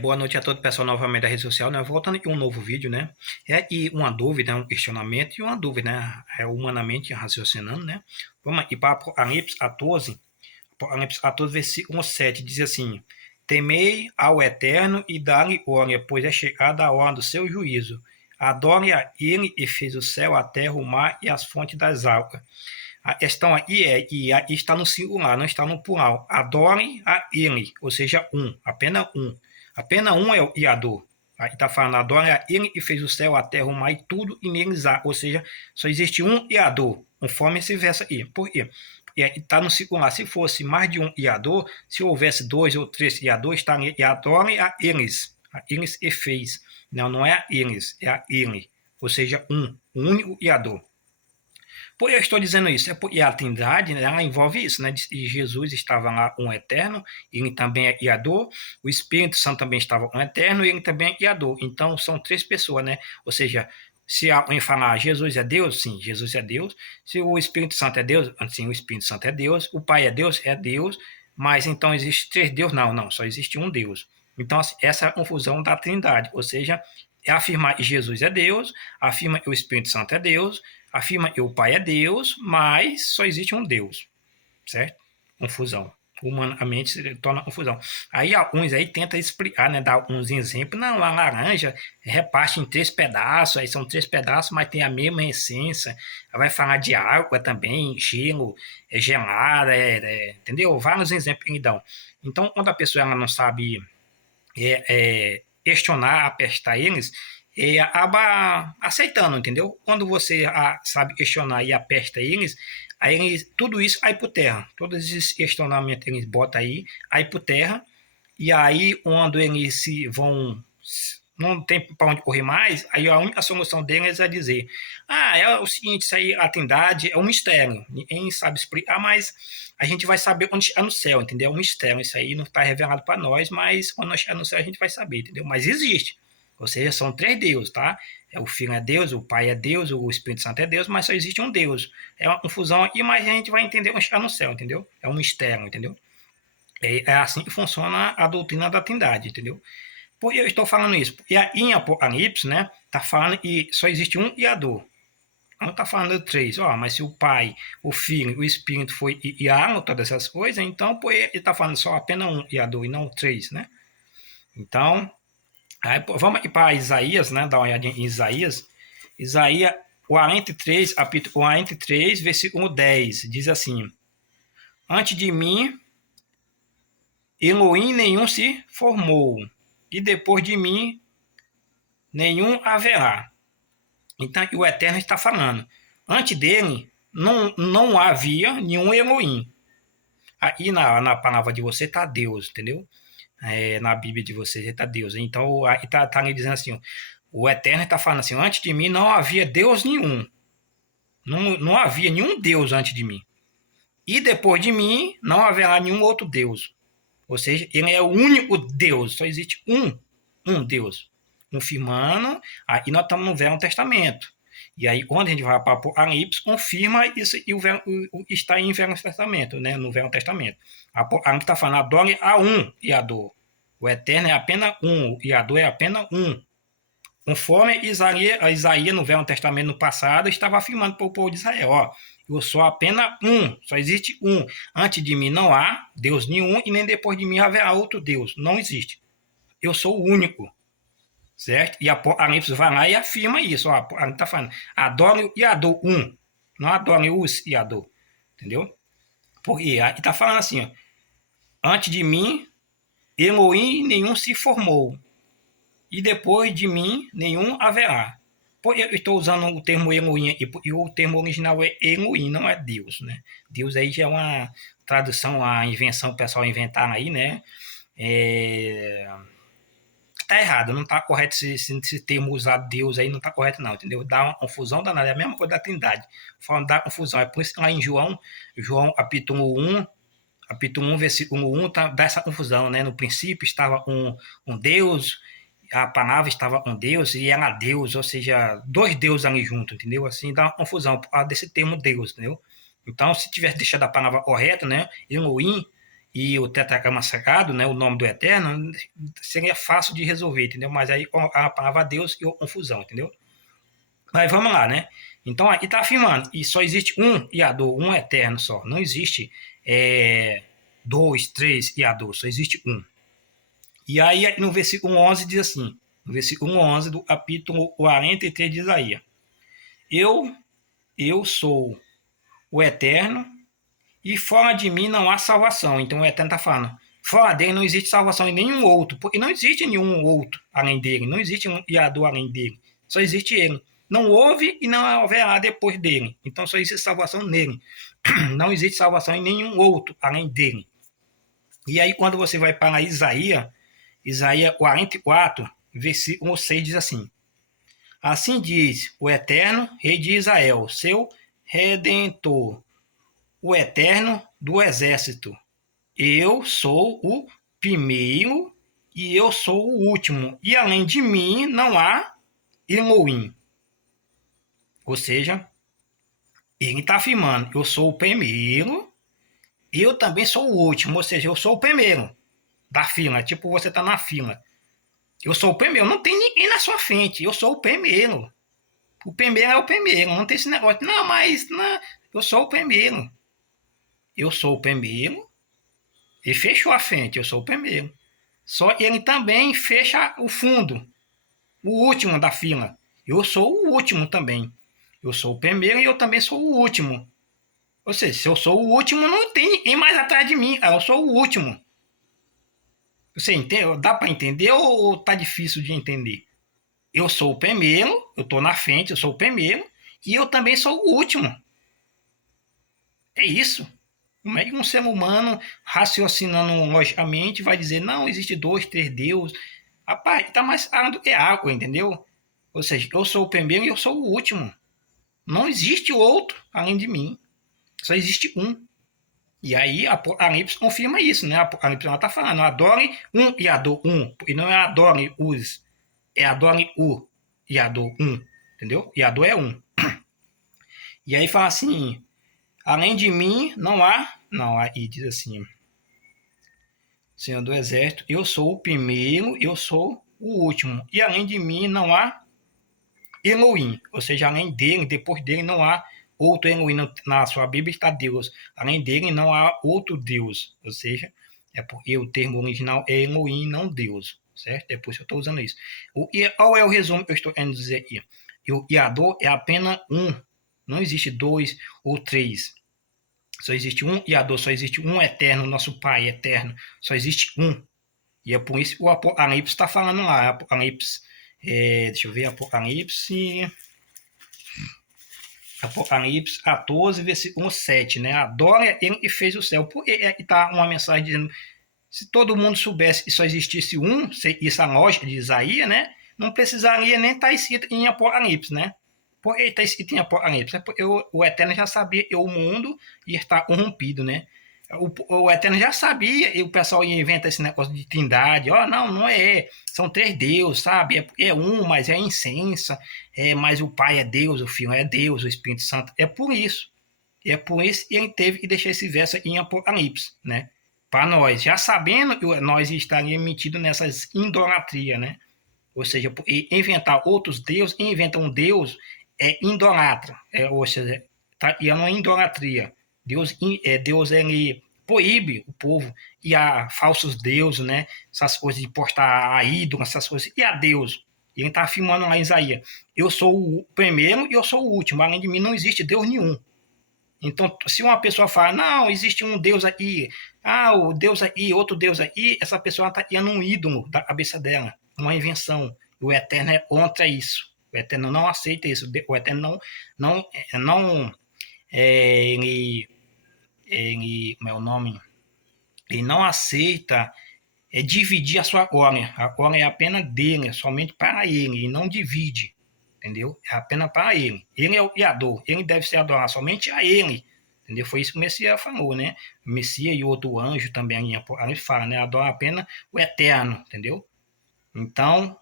Boa noite a todo o pessoal novamente da rede social, né? Voltando aqui um novo vídeo, né? E uma dúvida, um questionamento e uma dúvida, né? Humanamente raciocinando, né? Vamos aqui para Apocalipse 14, versículo 7, diz assim: Temei ao Eterno e dá-lhe glória, pois é chegada a hora do seu juízo. Adore a ele e fez o céu, a terra, o mar e as fontes das águas. A questão aí e aí está no singular, não está no plural. Adorem a ele, ou seja, um, apenas um. Apenas um é o Iador. Aí está falando, adorem a ele que fez o céu, a terra, o mar e tudo e neles há. Ou seja, só existe um Iador, conforme esse verso aí. Por quê? E aí está no singular. Se fosse mais de um Iador, se houvesse dois ou três Iador, estaria e adorem a eles. A eles e fez. Não, não é a eles, é a ele. Ou seja, um único Iador. Por eu estou dizendo isso? E a Trindade, né, ela envolve isso, né? E Jesus estava lá, um eterno, ele também é Iador, o Espírito Santo também estava um eterno, e ele também é Iador. Então, são três pessoas, né? Ou seja, se alguém falar Jesus é Deus, sim, Jesus é Deus. Se o Espírito Santo é Deus, sim, o Espírito Santo é Deus. O Pai é Deus. Mas então existe três deuses? Não, não, só existe um Deus. Então, assim, essa é a confusão da Trindade, ou seja, é afirmar que Jesus é Deus, afirma que o Espírito Santo é Deus, afirma que o Pai é Deus, mas só existe um Deus, certo? Confusão. Humanamente se torna confusão. Aí alguns aí tentam explicar, né, dar uns exemplos. Não, a laranja reparte em três pedaços, aí são três pedaços, mas tem a mesma essência. Vai falar de água também, gelo, gelada, entendeu? Vários exemplos que dão. Então, quando a pessoa ela não sabe questionar, apertar eles, acaba aceitando, entendeu? Quando você sabe questionar e aperta eles, aí eles, tudo isso aí por terra. Todos esses questionamentos eles botam aí por terra, e aí quando eles se vão, não tem para onde correr mais, aí a única solução deles é dizer: é o seguinte, isso aí, a Trindade é um mistério, ninguém sabe explicar, mas a gente vai saber quando chegar no céu, entendeu? É um mistério, isso aí não está revelado para nós, mas quando nós chegar no céu a gente vai saber, entendeu? Mas existe. Ou seja, são três deuses, tá? O Filho é Deus, o Pai é Deus, o Espírito Santo é Deus, mas só existe um Deus. É uma confusão aqui, mas a gente vai entender quando chegar no céu, entendeu? É um mistério, entendeu? É assim que funciona a doutrina da Trindade, entendeu? Por que eu estou falando isso? Porque em Apocalipse, né, tá falando que só existe um Iador. Não está falando de três. Mas se o Pai, o Filho, o Espírito foi Iado, todas essas coisas, então pô, ele está falando só apenas um Iador e não três, né? Então, aí, pô, vamos aqui para Isaías, né? Dar uma olhadinha em Isaías. Isaías 43, capítulo 43, versículo 10, diz assim: Antes de mim, Elohim nenhum se formou, e depois de mim, nenhum haverá. Então, o Eterno está falando. Antes dele, não havia nenhum Elohim. Aí na palavra de você está Deus, entendeu? Na Bíblia de vocês está Deus. Então, aí está me dizendo assim: o Eterno está falando assim: antes de mim não havia Deus nenhum. Não havia nenhum Deus antes de mim. E depois de mim não haverá nenhum outro Deus. Ou seja, ele é o único Deus. Só existe um Deus. Confirmando, aí nós estamos no Velho Testamento. E aí, quando a gente vai para Apocalipse, confirma isso e está em Velho Testamento, né? No Velho Testamento. Apocalipse está falando, adore a um Iador. O Eterno é apenas um, o Iador é apenas um. Conforme Isaías no Velho Testamento no passado, estava afirmando para o povo de Israel, eu sou apenas um, só existe um. Antes de mim não há Deus nenhum e nem depois de mim haverá outro Deus. Não existe. Eu sou o único. Certo? E Apocalipse vai lá e afirma isso. A está falando, adore e adore um. Não adore os e adore. Entendeu? Porque aí está falando assim, antes de mim, Elohim nenhum se formou. E depois de mim, nenhum haverá. Eu estou usando o termo Elohim e o termo original é Elohim, não é Deus, né? Deus aí já é uma tradução, uma invenção, o pessoal inventaram aí, né? Tá errado, não tá correto esse termo usado Deus aí, não tá correto não, entendeu? Dá uma confusão danada, é a mesma coisa da Trindade. Falando da confusão, é por isso que lá em João capítulo 1, versículo 1, dá essa confusão, né? No princípio estava um Deus, a palavra estava com Deus e era Deus, ou seja, dois deuses ali juntos, entendeu? Assim dá uma confusão por causa desse termo Deus, entendeu? Então, se tivesse deixado a palavra correta, né? Elohim, e o tetragrama sagrado, né, o nome do Eterno, seria fácil de resolver, entendeu? Mas aí com a palavra Deus e a confusão, entendeu? Mas vamos lá, né? Então aqui está afirmando, e só existe um Iador, um Eterno só. Não existe dois, três Iador, só existe um. E aí no versículo 11 diz assim, no versículo 11 do capítulo 43 de Isaías, eu, eu sou o Eterno, e fora de mim não há salvação. Então o Eterno está falando, fora dele não existe salvação em nenhum outro, porque não existe nenhum outro além dele, não existe um Iador além dele, só existe ele. Não houve e não haverá depois dele. Então só existe salvação nele. Não existe salvação em nenhum outro além dele. E aí quando você vai para Isaías 44, versículo 6 diz assim, assim diz o Eterno, Rei de Israel, seu Redentor, o Eterno do Exército. Eu sou o primeiro e eu sou o último. E além de mim não há Elohim. Ou seja, ele está afirmando, eu sou o primeiro e eu também sou o último. Ou seja, eu sou o primeiro da fila. Tipo, você está na fila. Eu sou o primeiro. Não tem ninguém na sua frente. Eu sou o primeiro. O primeiro é o primeiro. Não tem esse negócio. Não, mas não, eu sou o primeiro. Eu sou o primeiro. E fechou a frente. Eu sou o primeiro. Só ele também fecha o fundo. O último da fila. Eu sou o último também. Eu sou o primeiro e eu também sou o último. Ou seja, se eu sou o último, não tem ninguém mais atrás de mim. Eu sou o último. Você entende? Dá para entender ou tá difícil de entender? Eu sou o primeiro, eu estou na frente, eu sou o primeiro, e eu também sou o último. É isso. Como é que um ser humano, raciocinando logicamente, vai dizer, não, existe dois, três deuses? Rapaz, está mais claro do que água, entendeu? Ou seja, eu sou o primeiro e eu sou o último. Não existe outro além de mim. Só existe um. E aí a Apocalipse confirma isso, né? A Apocalipse está falando, adore um e adore um. E não é adore os, é adore o e adore um. Entendeu? E adore é um. E aí fala assim, além de mim não há, não, aí diz assim, Senhor do Exército, eu sou o primeiro, eu sou o último. E além de mim não há Elohim, ou seja, além dele, depois dele não há outro Elohim. Na sua Bíblia está Deus. Além dele não há outro Deus. Ou seja, é porque o termo original é Elohim, não Deus. Certo? Depois eu estou usando isso. Qual é o resumo que eu estou querendo dizer aqui? O Yador é apenas um. Não existe dois ou três. Só existe um Yador, só existe um eterno, nosso Pai eterno. Só existe um. E é por isso que o Apocalipse está falando lá. Apocalipse, deixa eu ver, Apocalipse 14, versículo 7, né? Adora ele e fez o céu. Porque está uma mensagem dizendo, se todo mundo soubesse que só existisse um, isso é a lógica de Isaías, né? Não precisaria nem estar escrito em Apocalipse, né? Por que está escrito em Apocalipse? É porque o Eterno já sabia que o mundo ia estar corrompido, né? O Eterno já sabia, e o pessoal inventa esse negócio de trindade. Ó, não, não é. São três deuses, sabe? É um, mas é incensa. Mas o Pai é Deus, o Filho é Deus, o Espírito Santo. É por isso. É por isso que ele teve que deixar esse verso em Apocalipse, né? Para nós, já sabendo que nós estaríamos metidos nessas idolatrias, né? Ou seja, inventar outros deuses, inventa um Deus idolatra, ou seja, tá, e é uma idolatria. Deus ele proíbe o povo e a falsos deuses, né? Essas coisas de postar a ídolo, essas coisas, e a Deus. Ele está afirmando lá em Isaías: eu sou o primeiro e eu sou o último, além de mim não existe Deus nenhum. Então, se uma pessoa fala, não, existe um Deus aí, o Deus aí, outro Deus aí, essa pessoa está criando um ídolo da cabeça dela, uma invenção. O Eterno é contra isso. O Eterno não aceita isso. O Eterno não ele, como é o nome? Ele não aceita dividir a sua glória. A glória é apenas dele, é somente para ele, e não divide. Entendeu? É apenas para ele. Ele é o Criador. Ele deve ser adorado somente a ele. Entendeu? Foi isso que o Messias falou, né? O Messias e outro anjo também a gente fala, né? Adora apenas o Eterno, entendeu? Então,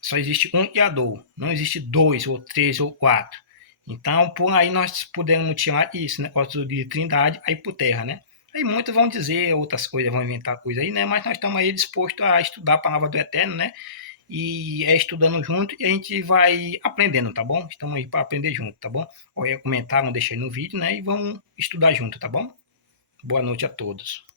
só existe um Criador. Não existe dois, ou três, ou quatro. Então, por aí nós podemos tirar isso, negócio de trindade, aí por terra, né? Aí muitos vão dizer outras coisas, vão inventar coisas aí, né? Mas nós estamos aí dispostos a estudar a palavra do Eterno, né? E é estudando junto e a gente vai aprendendo, tá bom? Estamos aí para aprender junto, tá bom? Olha, comentaram, deixei no vídeo, né? E vamos estudar junto, tá bom? Boa noite a todos.